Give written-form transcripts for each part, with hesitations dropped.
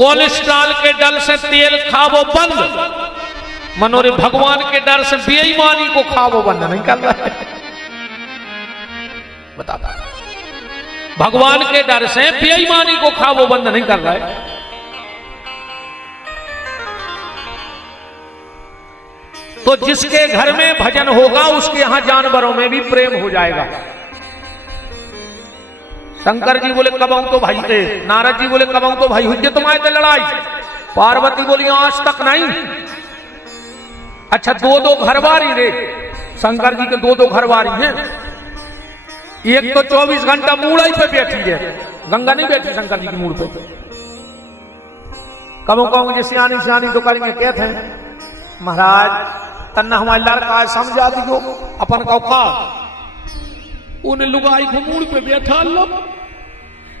Cholesterol के डर से तेल खावो बंद, मनोरे भगवान के डर से बेईमानी को खावो बंद नहीं कर रहा है। बताता भगवान के डर से बेईमानी को खावो बंद नहीं कर रहा है। तो जिसके घर में भजन होगा उसके यहां जानवरों में भी प्रेम हो जाएगा। शंकर जी बोले कब आऊं तो भाई थे, नारद जी बोले कब आऊं तो भाई हुज्जे तुम्हारे तो लड़ाई। पार्वती बोली आज तक नहीं। अच्छा दो दो घरवारी रे, शंकर जी के दो दो घरवारी हैं। एक तो 24 घंटा मूड़ाई पे बैठी है, गंगा नहीं बैठी शंकर जी की मूड़ पे। कबो कहूंगे जी सियानी सियानी तो करेंगे कहते हैं महाराज तन्ना हमारे लड़का समझा दियो अपन का औकात। उन्हें लुगाई घुमूड़ पे बैठा लो,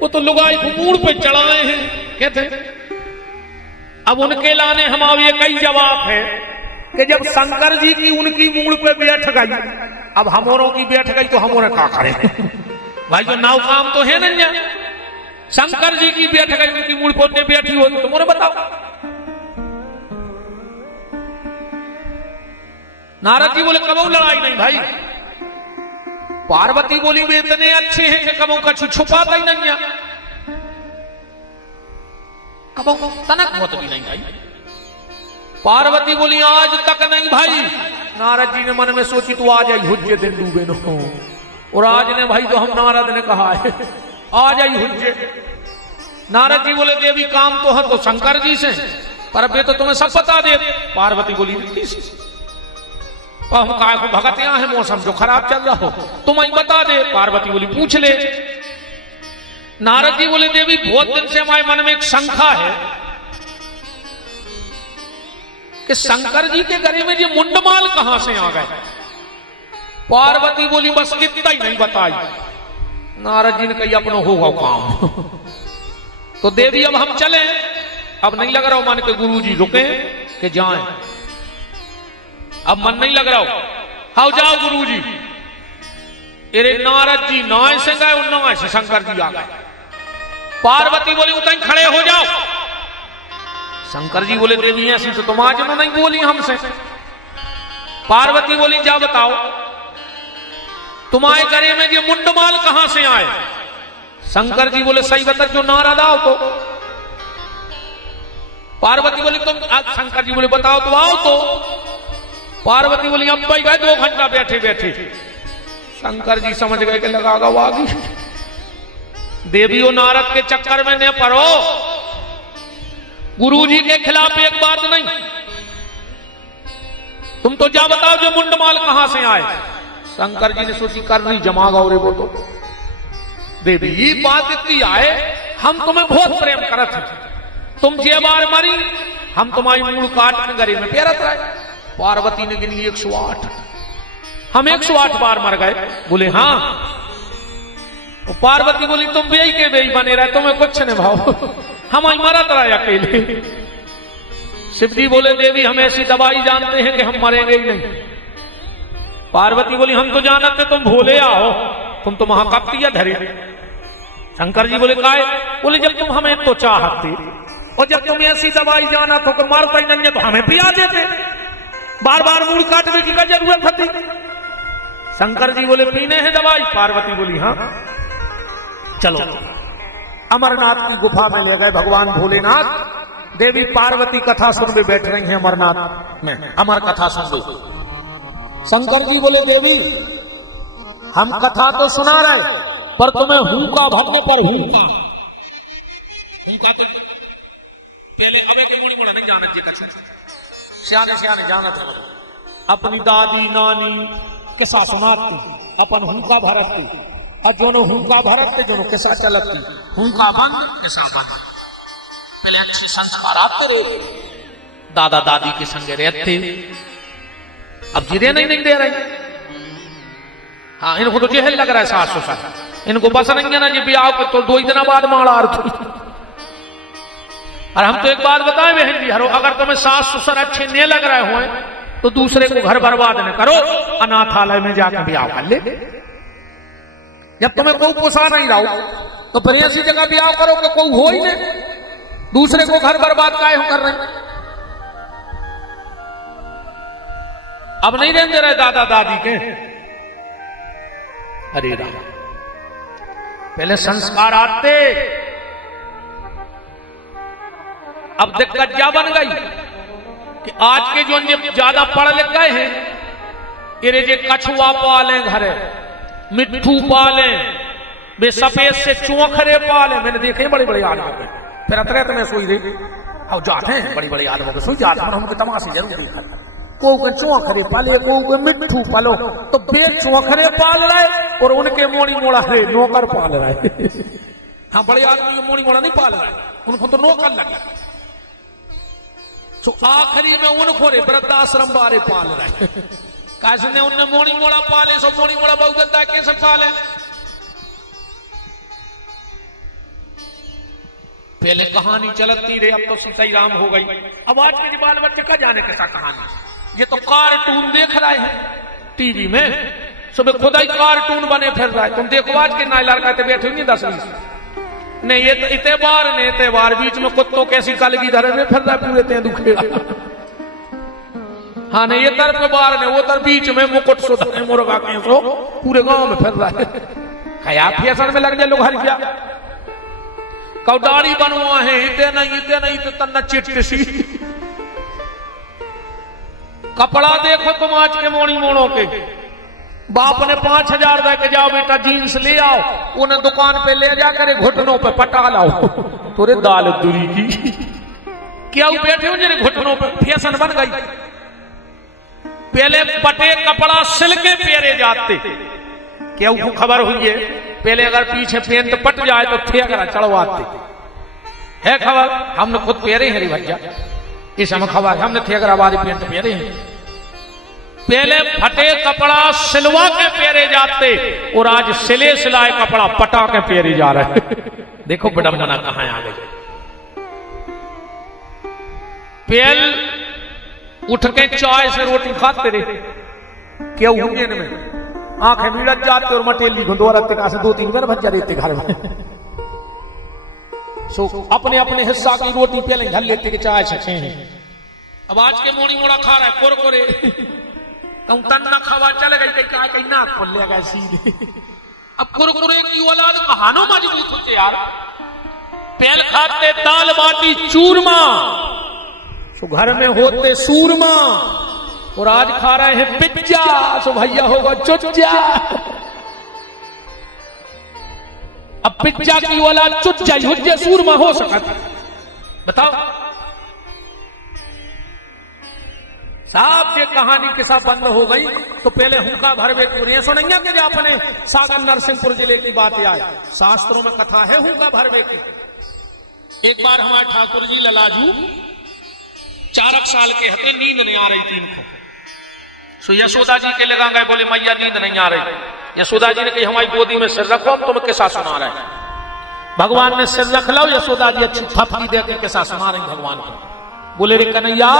वो तो लुगाई घुमूड़ पे चढ़ाए हैं कहते। अब उनके लाने हमारे ये कई जवाब है कि जब शंकर जी की उनकी मूड़ पे बैठ गई, अब हमोरों की बैठ गई तो हमोरे क्या करें भाई। जो नाव काम तो है नहीं, शंकर जी की बैठ गई उनकी मूड़ पे बैठी हो तो मोरे बताओ। नारद जी बोले कबू लड़ाई नहीं भाई। पार्वती बोली वे इतने अच्छे हैं कि कबू कछु छुपाता ही नहीं है, कबू तनक मत भी नहीं भाई। पार्वती बोली आज तक नहीं भाई। नारद जी ने मन में सोची तो आज आई हुज्जे दिन डूबे न हो, और आज ने भाई तो हम नारद ने कहा है आज आई हुज्जे। नारद जी बोले देवी काम तो है तो शंकर जी से, पर वे तो तुम्हें सब बता दे। पार्वती बोली हम काय को भगत यहां है, मौसम जो खराब चल रहा हो तुम ही बता दे। पार्वती बोली पूछ ले। नारद जी बोले देवी बहुत दिन से हमारे मन में एक शंका है कि शंकर जी के गले में ये मुंडमाल कहां से आ गए। पार्वती बोली बस कितना ही नहीं बताई। नारद जी ने कही अपना होगा काम तो देवी अब हम चले, अब नहीं लग रहा हो मन के गुरु जी रुके कि जाएं, अब मन नहीं लग रहा हो, आओ जाओ गुरु जी। अरे नारद जी नाय से गए और नाय से शंकर जी आ गए। पार्वती बोली उतनी खड़े हो जाओ। शंकर जी बोले देवी ऐसी तो तुम आज नहीं बोली हमसे। पार्वती बोली जा बताओ तुम्हारे गले में ये मुंडमाल कहां से आए। शंकर जी बोले सही बता जो नारद आओ तो। पार्वती बोली तुम, शंकर जी बोले बताओ तो आओ तो। पार्वती बोली अब भाई गए 2 घंटा बैठे बैठे। शंकर जी समझ गए कि लगा वागी देवी और नारद के चक्कर में न पड़ो, गुरु जी के खिलाफ एक बात नहीं, तुम तो जा बताओ जो मुंडमाल कहां से आए। शंकर जी ने सोची कर नहीं जमागा और वो तो देवी ये बात इतनी आए हम तुम्हें बहुत प्रेम करत थे, तुम जे बार मरी हम तुम्हारी मूल काट के गले में पेरत रहे। पार्वती ने गिनी 108, हम 108 बार मर गए। बोले हाँ। तो पार्वती बोली तुम बेई के बेई बने रहे, तुम्हें कुछ नहीं भाव, हम मरत रहे अकेले। शिव जी बोले देवी हम ऐसी दवाई जानते हैं कि हम मरेंगे ही नहीं। पार्वती बोली हम तो जानते तुम भोले आओ, तुम तो महाकप्तिया धरे। शंकर जी बोले काय। बोले जब तुम हमें तो चाहते और जब तुम ऐसी दवाई जाना तो मारता ही नहीं तो हमें पिया देते, बार बार मूड काटने की क्या जरूरत थी। शंकर जी बोले पीने हैं दवाई। पार्वती बोली हाँ। चलो अमरनाथ की गुफा में ले गए भगवान भोलेनाथ। देवी पार्वती कथा सुन के बैठ रही हैं अमरनाथ में, अमर कथा सुन रही। शंकर जी बोले देवी हम कथा तो सुना रहे पर तुम्हें हुक्का भरने पर हुक्का तो पहले अबे के मुड़ी मुड़ा नहीं जाना जी कछु सियाने सियाने जाना थे। अपनी दादी नानी किसा सुनाती अपन हुक्का भरती और दोनों हुक्का भरते दोनों किसा चलती हुक्का बंद किसा बंद। पहले अच्छी संस्कार आते रहे, दादा दादी के संगे रहते, अब जिरे नहीं दे रहे। हाँ इनको तो जेहल लग रहा है सास ससुर, इनको बस नहीं है ना जी ब्याह के तो 2 दिन बाद माड़ा अर्थ। और हम तो एक बात बताएं बहन जी हरो, अगर तुम्हें सास ससुर अच्छे नहीं लग रहे हुए तो दूसरे को घर बर्बाद न करो, अनाथालय में जाकर ब्याह कर ले। जब तुम्हें कोई पोसा नहीं रहो तो फिर ऐसी जगह ब्याह करो कि कोई हो ही नहीं। दूसरे को घर बर्बाद काहे हम कर रहे हैं? अब नहीं रहने दे रहे दादा दादी के। अरे राम, पहले संस्कार आते। अब दिक्कत क्या बन गई कि आज के जो ज्यादा पढ़ लिख गए हैं, ये जे कछुआ पाले घरे, मिट्ठू पाले, वे सफेद से चौखरे पाले। मैंने देखे बड़े बड़े आदमी, फिर अतरे में सोई दे और जाते हैं बड़ी बड़ी आदमों के सोई जाते हैं। हमको तमाशे जरूर देखा, को के चौखरे पाले, को के मिट्ठू पालो। तो बे चौखरे पाल रहे और उनके मोड़ी मोड़ा है नौकर पाल रहे। हाँ, बड़े आदमी मोड़ी मोड़ा नहीं पाल रहे, उनको तो नौकर लगे। तो आखिरी में उनको रे वृद्धाश्रम बारे पाल रहे। कैसे ने उनने मोड़ी मोड़ा पाले, सो मोड़ी मोड़ा बहुत गंदा है, कैसे पाले? पहले कहानी चलती रही, अब तो सीता ही राम हो गई। अब आज के बाल बच्चे का जाने कैसा कहानी, ये तो कार्टून देख रहे हैं टीवी में, सुबह खुदा ही कार्टून बने फिर रहा है। तुम देखो आज के नायलार कहते बैठे हुए 10-20 नहीं, ये इतवार बीच में कुत्तों कैसी कलगी धरे में फिर रहा है पूरे ते दुखे। हाँ नहीं, ये तरफ में बाहर ने, वो तरफ बीच में मुकुट सुधरे मुर्गा के सो पूरे गांव में फिर रहा है। खया फैशन में लग जाए लोग, हर क्या कौडारी बनवा है, इते नहीं तो तन्ना चिटसी। कपड़ा देखो तुम आज के मोड़ी मोड़ों के, बाप ने 5,000 दे के जाओ बेटा जीन्स ले आओ, उन्हें दुकान पे ले जाकर घुटनों पे पटा लाओ। तोरे दाल दूरी की क्या बैठे हो जेरे घुटनों पे, फैशन बन गई। पहले पटे कपड़ा सिल के पेरे जाते, क्या उनको खबर हुई है? पहले अगर पीछे पेंट पट जाए तो ठेकरा चढ़वाते है खबर। हमने खुद पेरे हैं भैया, इस हम खबर हमने ठेकरा वाली पेंट पेरे हैं। पहले फटे कपड़ा सिलवा के पेरे जाते और आज सिले सिलाए कपड़ा पटा के पेरे जा रहे हैं। देखो विडंबना कहां आ गई। पहल उठ के चाय से रोटी खाते रहे, क्या हुए में आंखें मिड़त जाते और मटेली घुंडोरते का से 2-3 बार भज्जा देते घर में। सो अपने अपने हिस्सा की रोटी पहले घर लेते के चाय से हैं। अब आज के मोड़ी मोड़ा खा रहा है कुरकुरे, तन ना खावा चल गई कहीं ना खोल लेगा सीधे। अब कुरकुरे की औलाद कहानों मजबूत होते यार। पहल खाते दाल बाटी चूरमा, तो घर में होते सूरमा, और आज खा रहे हैं पिज्जा, सो भैया होगा चुच्चा। अब पिज्जा की औलाद चुच्चा हुज्जे सूरमा हो सकता, बताओ साहब। ये कहानी के साथ बंद हो गई तो पहले हुक्का भरवे पूरे सुनैया के जो अपने सागर नरसिंहपुर जिले की बात आए, शास्त्रों में कथा है हुक्का भरवे की। एक बार हमारे ठाकुर जी ललाजू 4 साल के हते, नींद नहीं आ रही थी इनको। सो यशोदा जी के लगा गए, बोले मैया नींद नहीं आ रही। यशोदा जी ने कही हमारी गोदी में सिर रखो, हम तुम्हें किस्सा सुना रहे हैं। भगवान ने सिर रख लो, यशोदा जी अच्छी थपकी दे के किस्सा सुना रही भगवान को। बोले रे कन्हैया,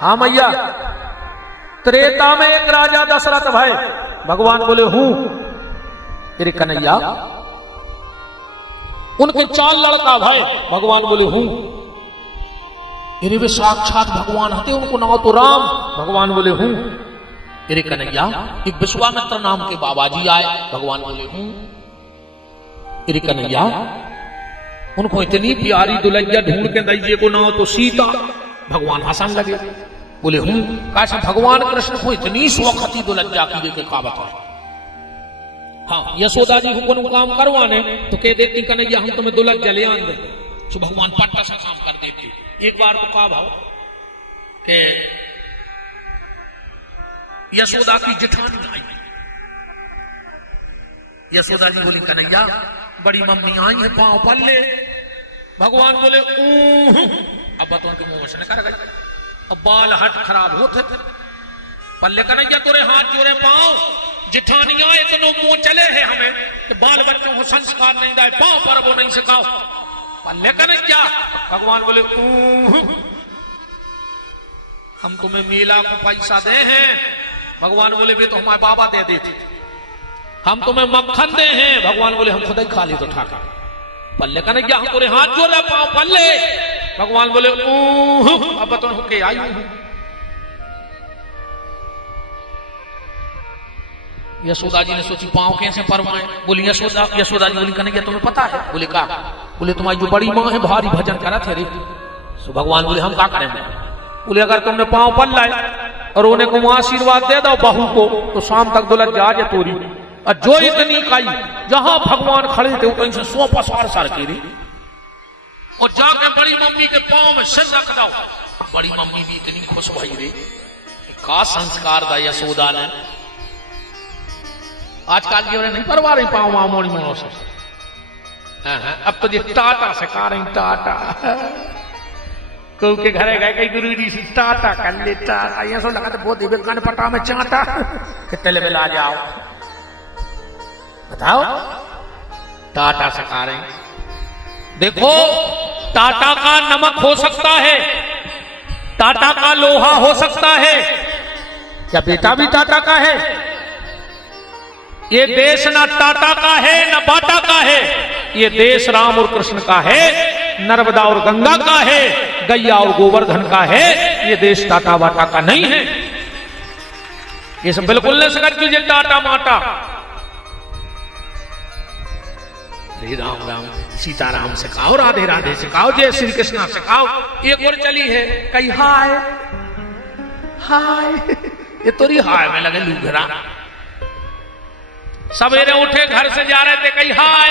हाँ मैया, त्रेता में एक राजा दशरथ भाई। भगवान बोले हूं। रे कन्हैया, उनके 4 लड़का भाई। भगवान बोले हूं। अरे वे साक्षात भगवान हते, उनको नाम तो राम। भगवान बोले हूं। अरे कन्हैया, एक विश्वामित्र नाम के बाबा जी आए। भगवान बोले हूं। अरे कन्हैया, उनको इतनी प्यारी दुल्हनिया ढूंढ के दीजिए को नाम तो सीता। भगवान हंसन लगे, बोले हूं। कैसे भगवान कृष्ण को इतनी स्वखती दुल्हनिया की के का बता। हाँ, यशोदा जी को कोनो काम करवाने तो कह देती कन्हैया हम तुम्हें दुल्हनिया ले आन दे, तो भगवान पट्टा से काम कर देते। एक बार तो कहा भाव कि यशोदा की जेठानी आई। यशोदा जी बोली कन्हैया बड़ी मम्मी आई है, पांव पल्ले। भगवान बोले अब बताओ के मुंह से कर गई। अब बाल हट खराब होते पल्ले कन्हैया तोरे हाथ जोड़े पांव, जेठानियां इतनो मुंह चले है हमें कि बाल बच्चों को संस्कार नहीं दाए, पांव पर वो नहीं सिखाओ। पल्ले कन्हैया, भगवान बोले हम तुम्हें मेला को पैसा दे हैं। भगवान बोले वे तो हमारे बाबा दे देते। हम तुम्हें मक्खन दे हैं। भगवान बोले हम खुद ही खा ले तो ठाकर। पल्ले का नहीं क्या, हम तोरे हाथ जोड़ रहे पाँव पल्ले। भगवान बोले अब तो होके आई हूं। यशोदा जी ने सोची पाँव कैसे परवाए। बोली यशोदा जी बोली कन्हैया तुम्हें पता है? बोले का? बोले तुम्हारी जो बड़ी माँ है भारी भजन करा थे रे। तो भगवान बोले हम क्या करेंगे? बोले अगर तुमने पाँव पल लाए और उन्हें को आशीर्वाद दे दो बहू को तो शाम तक दुल्हन जा तोरी। और जो इतनी काई जहां भगवान खड़े थे कहीं से 100 पसार सार के रे और जाके बड़ी मम्मी के पाँव में सिर रख दो। बड़ी मम्मी भी इतनी खुश भई रे, का संस्कार था यशोदा ने। आजकल की नहीं परवा रही पाँव माँ मोड़ी मोड़ों से। अब तो ये टाटा से खा रही, टाटा के घरे गए कई गुरु जी से टाटा कर ले टाटा। ये सो लगा तो बहुत ही कान पटा में चाटा कितने लेवल आ जाओ बताओ। टाटा से खा रहे। देखो टाटा का नमक हो सकता है, टाटा का लोहा हो सकता है, क्या बेटा भी टाटा का है? ये देश ना टाटा का है ना बाटा का है, ये देश राम और कृष्ण का है, नर्मदा और गंगा का है, गैया और गोवर्धन का है। ये देश टाटा बाटा का नहीं है। ये सब बिल्कुल नहीं सकत कीजिए टाटा माटा। हरे राम राम सीताराम से कहो, राधे राधे से कहो, जय श्री कृष्णा से कहो। एक और चली है कई हाय हाय, ये तोरी हाय में लगे लूघरा। सवेरे उठे घर से जा रहे थे कई हाय,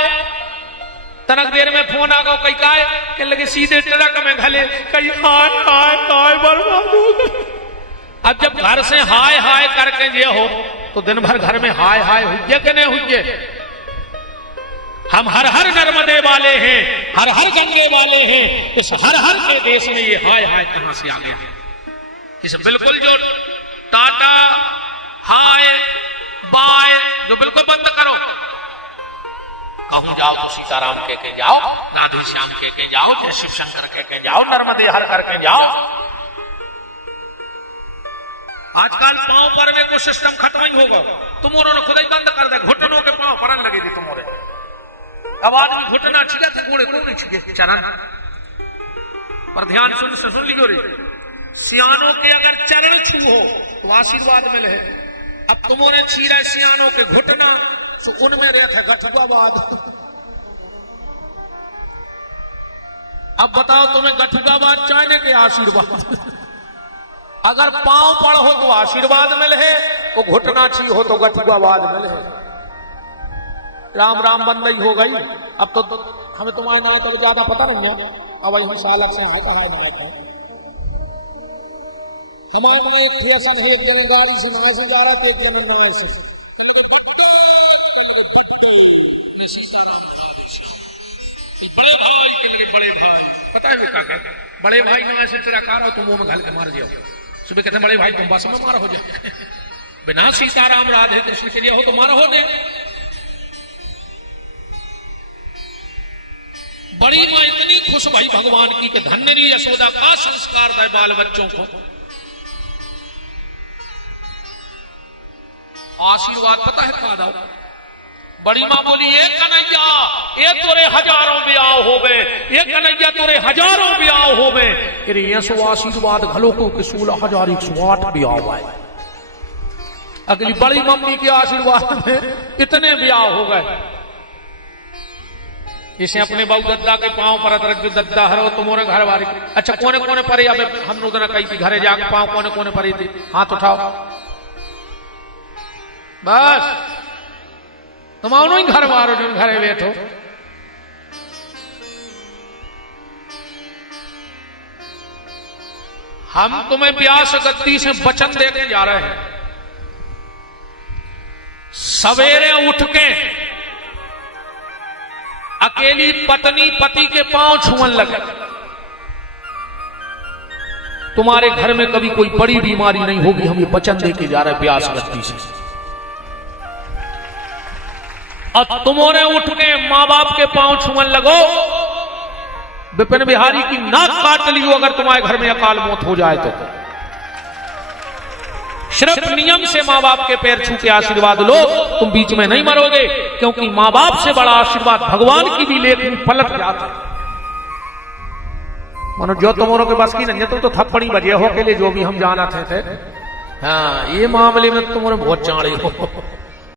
तनक देर में फोन आ गो कई काय के लगे सीधे ट्रक में घले कई हाय हाय हाय बर्बाद हो गए। अब जब घर से हाय हाय करके ये हो तो दिन भर घर में हाय हाय हुई कि नहीं हुई? हम हर हर नर्मदे वाले हैं, हर हर गंगे वाले हैं। इस हर हर के देश में ये हाय हाय कहां से आ गया? इस बिल्कुल जो टाटा हाय बाय जो बिल्कुल बंद करो। कहूं जाओ तो सीताराम कह के जाओ, राधे श्याम कह के जाओ, जय शिव शंकर कह के जाओ, नर्मदे हर करके जाओ। आजकल पांव पर में कोई सिस्टम खत्म ही होगा। तुम उन्होंने खुद ही बंद कर दे, घुटनों के पांव परन लगे थी तुम्हारे। अब आदमी घुटना छिका थे, घोड़े को नहीं छिके चरण पर। ध्यान सुन लियो रे, सियानों के अगर चरण छू हो तो आशीर्वाद मिले। अब तुमने छीरा सियानों के घुटना तो उनमें रहता गठुआबाद। अब बताओ तुम्हें गठुआबाद चाहने के आशीर्वाद? अगर पांव पड़ हो तो आशीर्वाद मिले, तो घुटना छी हो तो गठुआबाद मिले। राम राम बंद ही हो गई। अब तो हमें तुम्हारे नाम तो ज्यादा पता नहीं है। अब हम साल अक्सर है नायक है हमारे में। एक ऐसा नहीं, एक जने गाड़ी से नोए से जा रहा था, एक जने नोए से बड़े भाई के लगे बड़े भाई पता है क्या कहते? बड़े भाई नोए से तेरा कार हो तुम मुंह में घाल के मार जाओ। सुबह कहते बड़े भाई तुम बस में मार हो जाए। बिना सीताराम राधे कृष्ण के लिए हो तो मार हो दे। बड़ी मां इतनी खुश भाई भगवान की कि धन्य री यशोदा का संस्कार है बाल बच्चों को। आशीर्वाद पता है का दो? बड़ी मां बोली ये कन्हैया ये तोरे हजारों ब्याह हो गए, ये कन्हैया तोरे हजारों ब्याह हो गए। अरे ये सो आशीर्वाद घलो को कि 16,108 ब्याह हुआ है। अगली बड़ी मम्मी के आशीर्वाद में इतने ब्याह हो गए। इसे अपने बाबू दद्दा के पांव पर रख जो दद्दा हरो तुम्हारे घर वाले। अच्छा कोने कोने पर अब हम लोग कहीं घरे जाके पांव कोने कोने पर थे, हाथ उठाओ बस। तुम आओ ही घर मारो जो घरे बैठो। हम तुम्हें व्यास गद्दी से वचन देने जा रहे हैं। सवेरे उठ के अकेली पत्नी पति के पांव छुअन लगे। तुम्हारे घर में कभी कोई बड़ी बीमारी नहीं होगी। हम ये वचन देके जा रहे हैं व्यास गद्दी से। और तुमने उठ के मां बाप के पांव छुअन लगो। विपिन बिहारी की नाक काट लियो अगर तुम्हारे घर में अकाल मौत हो जाए तो। सिर्फ नियम से माँ बाप के पैर छू के आशीर्वाद लो, तुम बीच में नहीं मरोगे, क्योंकि माँ बाप से बड़ा आशीर्वाद भगवान की भी लेखनी पलट जाता है। मनो जो तुम्हारों के बस की नहीं, तुम तो थप्पड़ी बजे हो के लिए जो भी हम जाना थे। हाँ, ये मामले में तुम्हारे बहुत चाड़े हो।